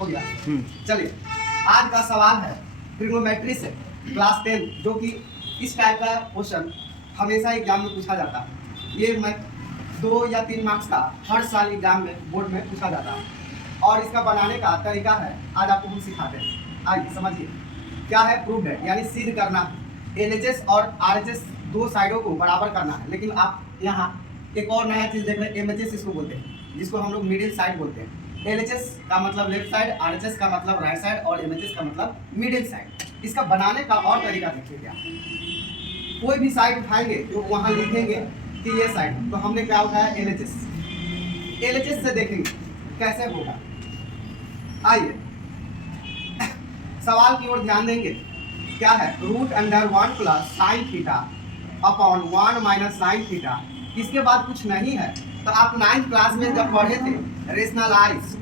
हो गया। चलिए आज का सवाल है ट्रिग्नोमेट्री से क्लास 10, जो कि इस टाइप का क्वेश्चन हमेशा एग्जाम में पूछा जाता है। ये मैं 2 या 3 मार्क्स का हर साल एग्जाम में बोर्ड में पूछा जाता है और इसका बनाने का तरीका है आज आपको हम सिखाते हैं। आइए समझिए क्या है। प्रूव्ड है यानी सिद्ध करना। एलएचएस और आरएचएस दो साइडों को बराबर करना है। लेकिन आप यहाँ एक और नया चीज़ देख रहे हैं, एमएचएस इसको बोलते हैं, जिसको हम लोग मिडिल साइड बोलते हैं। एलएचएस का मतलब लेफ्ट साइड, आरएचएस का मतलब राइट साइड और एमएचएस का मतलब मिडिल साइड। इसका बनाने का और तरीका देखिए क्या। कोई भी साइड उठाएंगे तो वहाँ लिखेंगे कि ये साइड, तो हमने क्या उठाया एलएचएस। एलएचएस से देखेंगे कैसे होगा। आइए सवाल की ओर ध्यान देंगे। क्या है, root under 1 plus sine theta upon 1 minus sine theta. इसके बाद कुछ नहीं है। तो आप 9th क्लास में जब पढ़े थे रेशनलाइज,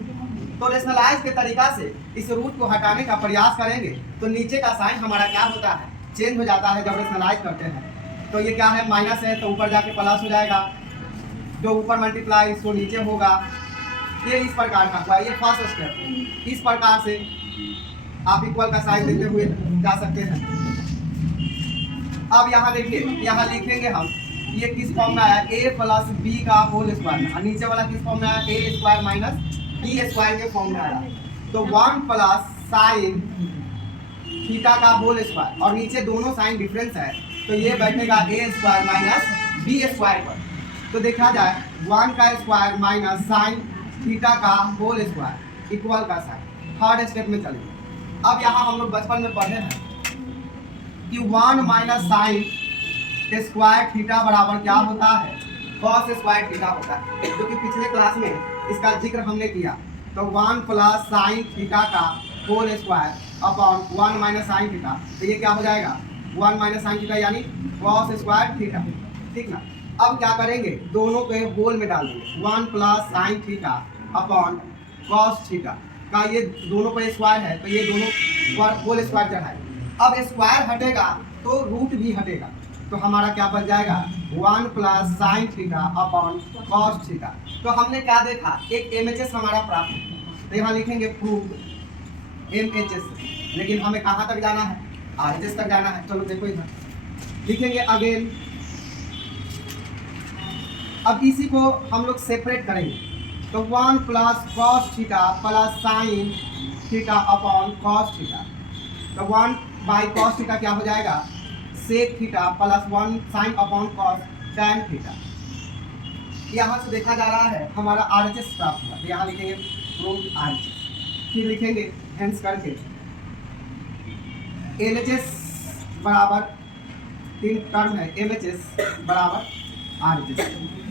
तो रेशनलाइज के तरीका से इस रूट को हटाने का प्रयास करेंगे तो नीचे का साइन हमारा क्या होता है, चेंज हो जाता है जब रेशनलाइज करते हैं। तो ये क्या है, माइनस है तो ऊपर जाके प्लस हो जाएगा, जो ऊपर मल्टीप्लाई सो नीचे होगा। ये इस प्रकार का हुआ, ये फर्स्ट स्टेप। इस प्रकार से आप इक्वल का साइन देते हुए जा सकते हैं। अब यहाँ देखिए, यहाँ लिखेंगे हम ये किस फॉर्म में आया, a प्लस बी का होल स्क्वायर, और नीचे वाला किस फॉर्म में आया, a square minus B square के फॉर्म में आया। तो 1 प्लस साइन थीटा का होल स्क्वायर, और नीचे दोनों साइन डिफरेंस है तो ये बैठेगा a square minus B square पर। तो देखा जाए 1 का स्क्वायर माइनस साइन थीटा का होल स्क्वायर इक्वल का साइन। थर्ड स्टेप में चलेंगे। अब यहाँ हम लोग बचपन में पढ़े हैं कि 1 माइनस साइन स्क्वायर थीटा बराबर क्या होता है, कॉस स्क्वायर थीटा होता है, जो कि पिछले क्लास में इसका जिक्र हमने किया। तो 1 प्लस साइन थीटा का whole square upon 1 minus sine theta. तो ये क्या हो जाएगा, 1 माइनस साइन थीटा यानी कॉस स्क्वायर थीटा। ठीक ना। अब क्या करेंगे, दोनों के होल में डाल देंगे। 1 plus sine theta upon cos theta का, ये दोनों पर स्क्वायर है तो ये दोनों होल स्क्वायर चढ़ाए। अब स्क्वायर हटेगा तो रूट भी हटेगा, तो हमारा क्या बच जाएगा, 1 plus sine theta upon cos theta. तो हमने क्या देखा, एक एमएचएस हमारा प्राप्त है। तो यहाँ लिखेंगे प्रूव एमएचएस। लेकिन हमें कहाँ तक जाना है, आरएचएस तक जाना है। चलो देखो इधर लिखेंगे अगेन। अब इसी को हम लोग सेपरेट करेंगे। तो 1 plus cos theta plus sine theta upon cos theta. तो 1 बाई कॉस थीटा क्या हो जाएगा, sec theta plus 1 sine upon cos tan theta. यहाँ से देखा जा रहा है हमारा आरएचएस प्राप्त हुआ। तो यहाँ लिखेंगे प्रूव आरएचएस। फिर लिखेंगे हेंस करके एलएचएस बराबर 3 टर्म है, एमएचएस बराबर आरएचएस।